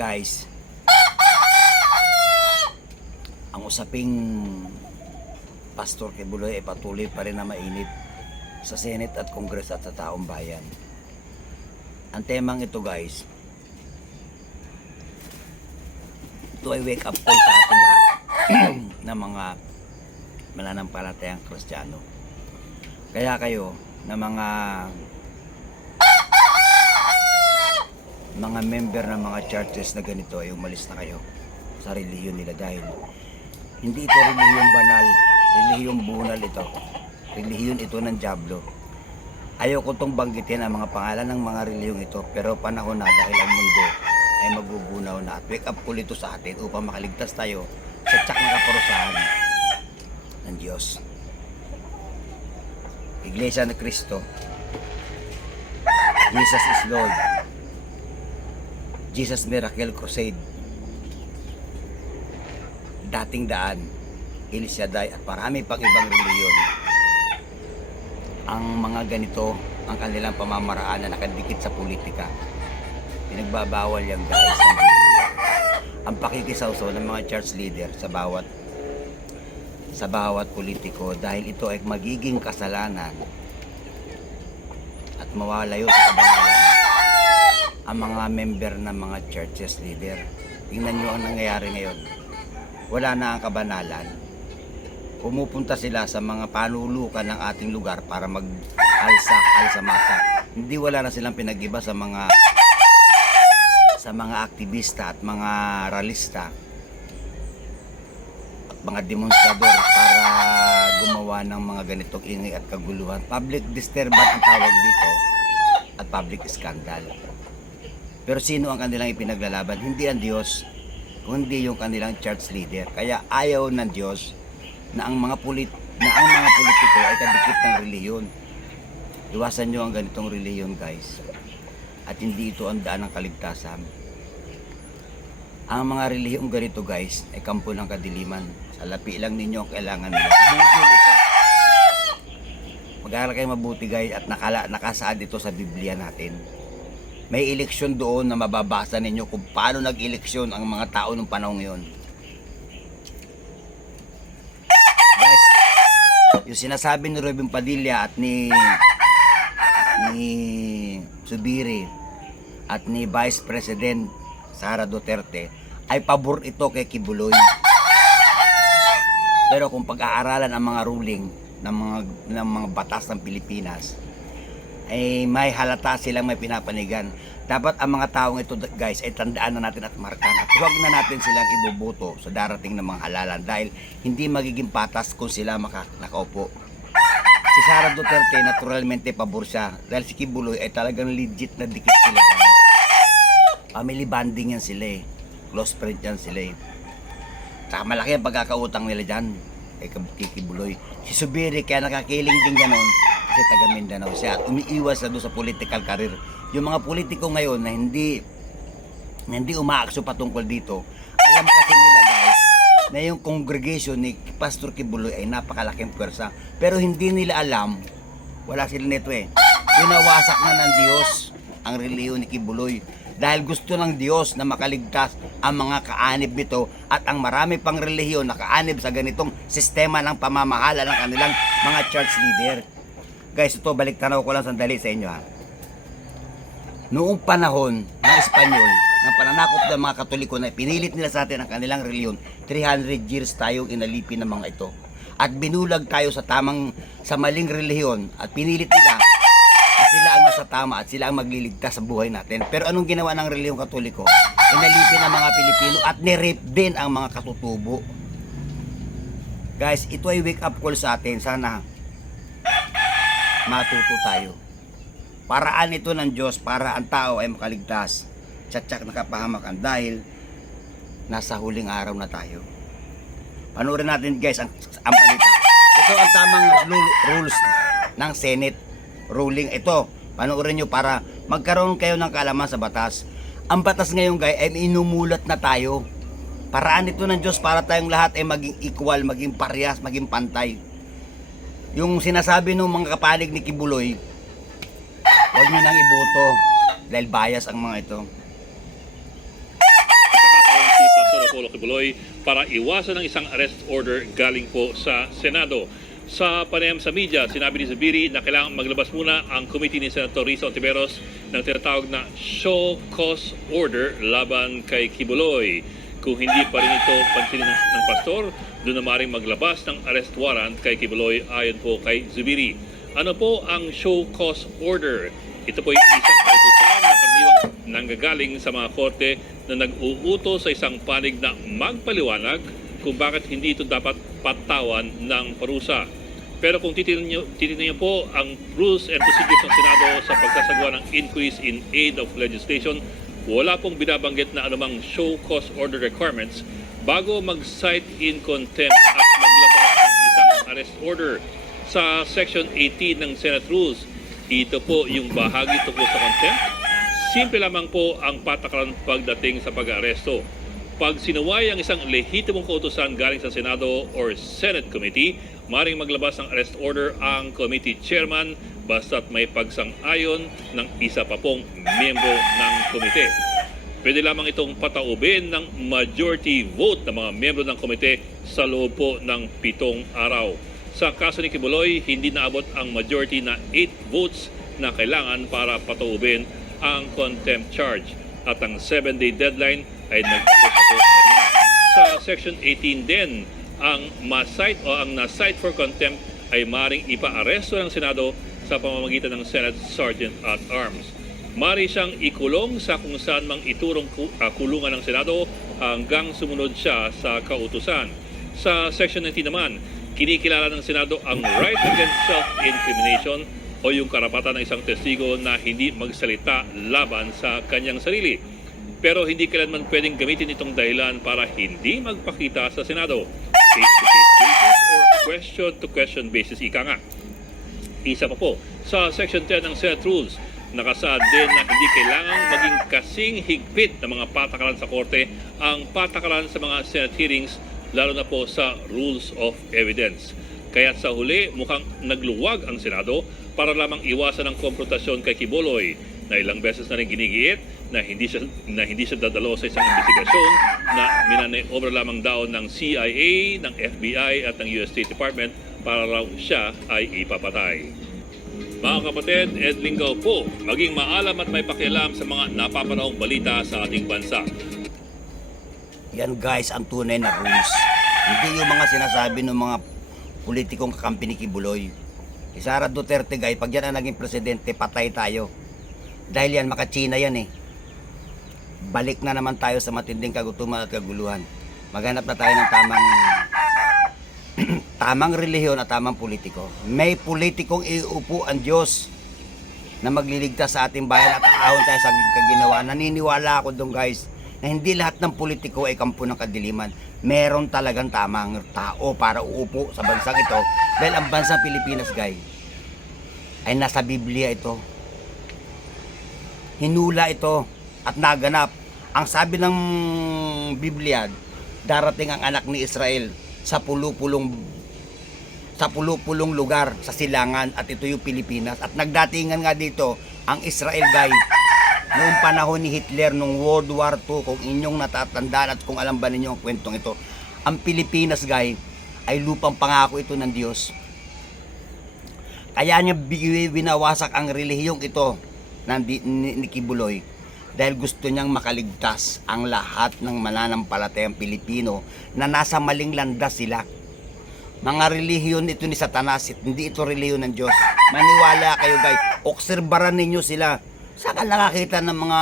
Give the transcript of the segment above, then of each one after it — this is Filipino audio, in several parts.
Guys, ang usaping Pastor Kibuloy ay patuloy pa rin na mainit sa Senate at Congress at sa taong bayan. Ang temang ito, guys, ito ay wake up call sa ating lahat na mga mananampalatayang Kristiyano. Kaya kayo na mga member ng mga churches na ganito ay umalis na kayo sa relihiyon nila, dahil hindi ito relihiyon banal, relihiyon bunal ito. Relihiyon ito ng dyablo. Ayaw ko itong banggitin ang mga pangalan ng mga relihiyong ito, pero panahon na dahil ang mundo ay magugunaw na, at wake up call ito sa atin upang makaligtas tayo sa tiyak na kaparusahan ng Diyos. Iglesia ni Cristo, Jesus is Lord, Jesus Miracle Crusade, Dating Daan, El Shaddai at marami pang ibang reliyon. Ang mga ganito ang kanilang pamamaraan na nakadikit sa politika. Pinagbabawal yan, guys. Ang pakikisawsaw ng mga church leader sa bawat politiko, dahil ito ay magiging kasalanan at mawalayo sa kabanalan ang mga member ng mga churches leader. Tingnan nyo ang nangyayari ngayon. Wala na ang kabanalan. Pumupunta sila sa mga panulukan ng ating lugar para mag-alsa mata. Hindi, wala na silang pinag-iba sa mga aktivista at mga ralista at mga demonstrador para gumawa ng mga ganitong ingay at kaguluhan. Public disturbance ang tawag dito at public scandal. Pero sino ang kanilang ipinaglalaban? Hindi ang Diyos, kundi yung kanilang church leader. Kaya ayaw ng Diyos na ang mga politiko ay kadikit ng relihiyon. Iwasan nyo ang ganitong relihiyon, guys. At hindi ito ang daan ng kaligtasan. Ang mga relihiyong ganito, guys, ay kampo ng kadiliman. Sa lapi lang ninyo ang kailangan nila. Budol ito. Mag-aaral kayo mabuti, guys, at nakasaad ito sa Biblia natin. May eleksyon doon na mababasa ninyo kung paano nag-eleksyon ang mga tao ng panahon ngayon. Guys, yung sinasabi ni Robin Padilla at ni Subiri at ni Vice President Sara Duterte ay pabor ito kay Kibuloy. Pero kung pag-aaralan ang mga ruling ng mga batas ng Pilipinas, ay may halata silang may pinapanigan. Dapat ang mga taong ito, guys, ay tandaan na natin at markan, at huwag na natin silang iboboto sa darating na mga halalan, dahil hindi magiging patas kung sila nakaupo. Si Sara Duterte, naturalmente pabor siya, dahil si Kibuloy ay talagang legit na dikit sila dyan. Family bonding yan sila eh. Close friend yan sila eh. Saka malaki ang pagkakautang nila dyan kay Kibuloy. Si Subiri, kaya nakakiling din ganon kasi taga Mindanao siya at umiiwas na doon sa political career. Yung mga politiko ngayon na hindi umaakso patungkol dito, alam kasi nila, guys, na yung congregation ni Pastor Kibuloy ay napakalaking pwersa, pero hindi nila alam, wala sila nito eh, pinawasak na ng Diyos ang relihiyon ni Kibuloy, dahil gusto ng Diyos na makaligtas ang mga kaanib nito at ang marami pang relihiyon na kaanib sa ganitong sistema ng pamamahala ng kanilang mga church leader. Guys, ito, balik tanaw ko lang sandali sa inyo, ha. Noong panahon ng Espanyol, ng pananakop ng mga Katoliko na pinilit nila sa atin ang kanilang relihiyon, 300 years tayong inalipin ng mga ito. At binulag tayo sa maling relihiyon at pinilit nila na sila ang nasa tama at sila ang magliligtas sa buhay natin. Pero anong ginawa ng relihiyong Katoliko? Inalipin ang mga Pilipino at nirape din ang mga katutubo. Guys, ito ay wake up call sa atin. Sana matuto tayo. Paraan ito ng Diyos para ang tao ay makaligtas. Tsak-tsak na kapahamakan, dahil nasa huling araw na tayo. Panoorin natin, guys, ang balita. Ito ang tamang rules ng Senate ruling. Ito, panoorin nyo para magkaroon kayo ng kaalaman sa batas. Ang batas ngayon, guys, ay inumulat na tayo. Paraan ito ng Diyos para tayong lahat ay maging equal, maging parehas, maging pantay. Yung sinasabi ng mga kapalig ni Kibuloy, huwag nyo nang iboto dahil bias ang mga ito. Polo Kibuloy para iwasan ng isang arrest order galing po sa Senado. Sa panayam sa media, sinabi ni Zubiri na kailangan maglabas muna ang committee ni Senator Risa Ontiveros ng tinatawag na show cause order laban kay Kibuloy. Kung hindi pa rin ito pansinin ng pastor, doon na maaaring maglabas ng arrest warrant kay Kibuloy ayon po kay Zubiri. Ano po ang show cause order? Ito po ay isang kautusan na karaniwang nanggagaling sa mga korte na nag-uuto sa isang panig na magpaliwanag kung bakit hindi ito dapat patawan ng parusa. Pero kung titignan niyo po ang rules and procedures ng Senado sa pagsasagawa ng increase in aid of legislation, wala pong binabanggit na anumang show cause order requirements bago mag-cite in contempt at maglabas ng isang arrest order. Sa Section 18 ng Senate Rules, ito po yung bahagi tungkol sa contempt. Simple lamang po ang patakaran pagdating sa pag-aaresto. Pag sinuway ang isang lehitimong kautusan galing sa Senado or Senate Committee, maaaring maglabas ng arrest order ang committee chairman basta't may pagsang-ayon ng isa pa pong miyembro ng komite. Pwede lamang itong pataubin ng majority vote ng mga miyembro ng komite sa loob po ng 7 araw. Sa kaso ni Kibuloy, hindi naabot ang majority na 8 votes na kailangan para pataubin ang contempt charge. At ang 7-day deadline ay nagtapos na po kanina. Sa Section 18 din, ang ma-cite o ang na-cite for contempt ay maaaring ipa-aresto ng Senado sa pamamagitan ng Senate Sergeant at Arms. Maaari siyang ikulong sa kung saan mang iturong kulungan ng Senado hanggang sumunod siya sa kautusan. Sa Section 19 naman, kinikilala ng Senado ang right against self-incrimination o yung karapatan ng isang testigo na hindi magsalita laban sa kanyang sarili. Pero hindi kailanman pwedeng gamitin itong dahilan para hindi magpakita sa Senado. Case-to-case basis or question-to-question basis ika nga. Isa pa po, sa Section 10 ng Senate Rules, nakasaad din na hindi kailangang maging kasing higpit na mga patakaran sa korte ang patakaran sa mga Senate hearings, lalo na po sa Rules of Evidence. Kaya't sa huli, mukhang nagluwag ang Senado para lamang iwasan ang konfrontasyon kay Kibuloy na ilang beses na rin ginigiit na hindi siya dadalo sa isang investigasyon na minane-over lamang daw ng CIA, ng FBI at ng US State Department para raw siya ay ipapatay. Mga kapatid, Ed Lingaw po, maging maalam at may pakialam sa mga napapanahong balita sa ating bansa. Yan guys ang tunay na rules. Hindi yung mga sinasabi ng mga politikong kakampi ni Kibuloy. Si Sara Duterte guys, pag yan ang naging presidente, patay tayo. Dahil yan, maka-China yan eh. Balik na naman tayo sa matinding kagutuman at kaguluhan. Maghanap na tayo ng tamang relihiyon at tamang politiko. May politikong iupo ang Diyos na magliligtas sa ating bayan at aahon tayo sa kaginawa. Naniniwala ako doon guys na hindi lahat ng politiko ay kampo ng kadiliman. Meron talagang tamang tao para uupo sa bansang ito. Dahil ang bansang Pilipinas guys ay nasa Biblia ito. Hinula ito at naganap. Ang sabi ng Biblia, darating ang anak ni Israel sa pulupulong lugar sa silangan at ito yung Pilipinas. At nagdatingan nga dito ang Israel guys noong panahon ni Hitler nung World War II, kung inyong natatandaan at kung alam ba ninyo ang kwentong ito. Ang Pilipinas guys ay lupang pangako ito ng Diyos. Kaya niya binawasak ang relihiyong ito ni Kibuloy dahil gusto niyang makaligtas ang lahat ng mananampalatayang Pilipino na nasa maling landas sila. Mga relihiyon ito ni Satanas, hindi ito relihiyon ng Diyos. Maniwala kayo guys, obserbaran ninyo sila. Saan ka nakakita ng mga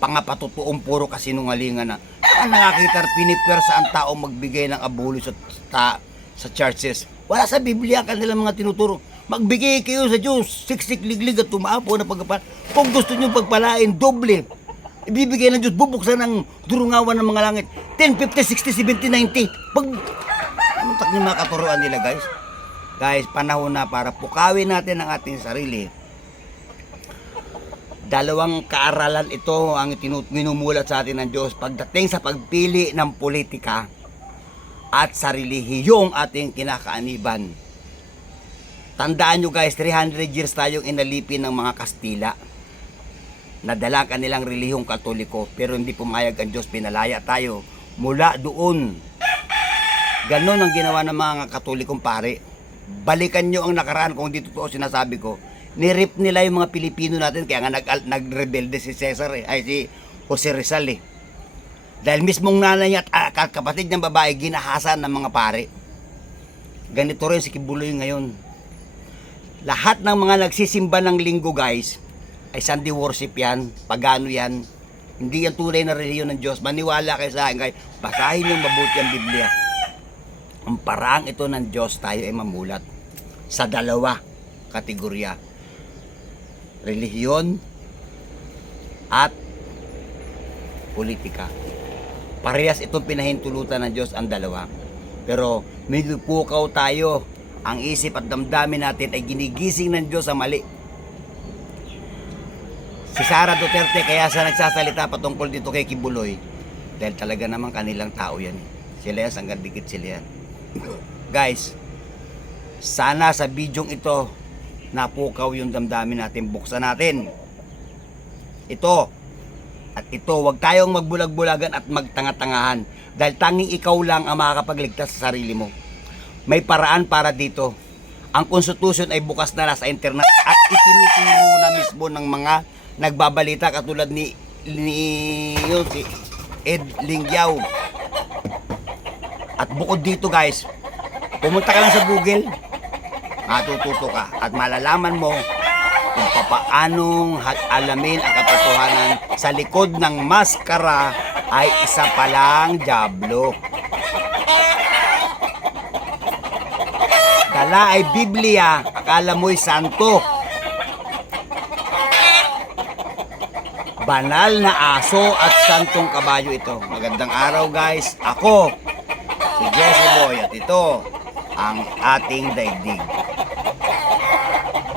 pangapatutuong puro kasinungalingan na? Saan nakakita pinipersa ang tao magbigay ng abulo sa churches? Wala sa Biblia ang kanilang mga tinuturo. Magbigay kayo sa Diyos, siksik, liglig at tumapo na pagkapal. Kung gusto nyo pagpalain, doble. Ibibigay ng Diyos, bubuksan ng durungawan ng mga langit. 10, 50, 60, 70, 90. Anong tak yung mga katuruan nila guys? Guys, panahon na para pukawin natin ang ating sarili. Dalawang kaaralan ito ang minumulat sa atin ng Diyos pagdating sa pagpili ng politika at sa relihiyong ating kinakaaniban. Tandaan nyo guys, 300 years tayong inalipin ng mga Kastila. Nadala kanilang relihiyong Katoliko pero hindi pumayag ang Diyos, pinalaya tayo. mula doon. Ganon ang ginawa ng mga Katolikong pare. Balikan nyo ang nakaraan kung di totoo sinasabi ko. Nirip nila yung mga Pilipino natin, kaya nga nagrebelde si Cesar ay si Jose Rizal Dahil mismong nanay niya at kapatid niyang babae ginahasan ng mga pare. Ganito rin si Kibuloy ngayon. Lahat ng mga nagsisimba ng linggo guys, ay Sunday worship yan, pagano yan. Hindi yan tunay na reliyon ng Diyos. Maniwala kayo sa akin guys, basahin yung mabuti ang Biblia. Ang paraang ito ng Diyos tayo ay mamulat sa dalawa kategorya. Relihiyon at politika. Parehas itong pinahintulutan ng Diyos ang dalawa. Pero may pukaw tayo. Ang isip at damdamin natin ay ginigising ng Diyos sa mali. Si Sara Duterte kaya sa nagsasalita patungkol dito kay Kibuloy. Dahil talaga naman kanilang tao yan. Sila yan, sanggang dikit sila yan. Guys, sana sa bidyong ito napukaw yung damdamin natin, buksan natin ito at ito. Huwag tayong magbulag-bulagan at magtanga-tangahan dahil tanging ikaw lang ang makakapagligtas sa sarili mo. May paraan para dito. Ang konstitusyon ay bukas na sa internet at itinuturo na mismo ng mga nagbabalita katulad ni si Ed Lingyao. At bukod dito guys, pumunta ka lang sa Google, matututo ka at malalaman mo kung paanong alamin ang katotohanan sa likod ng maskara ay isa palang dyablo. Dala ay Biblia, akala mo'y santo. Banal na aso at santong kabayo ito. Magandang araw guys, ako si Jesse Boy at ito ang ating daigdig.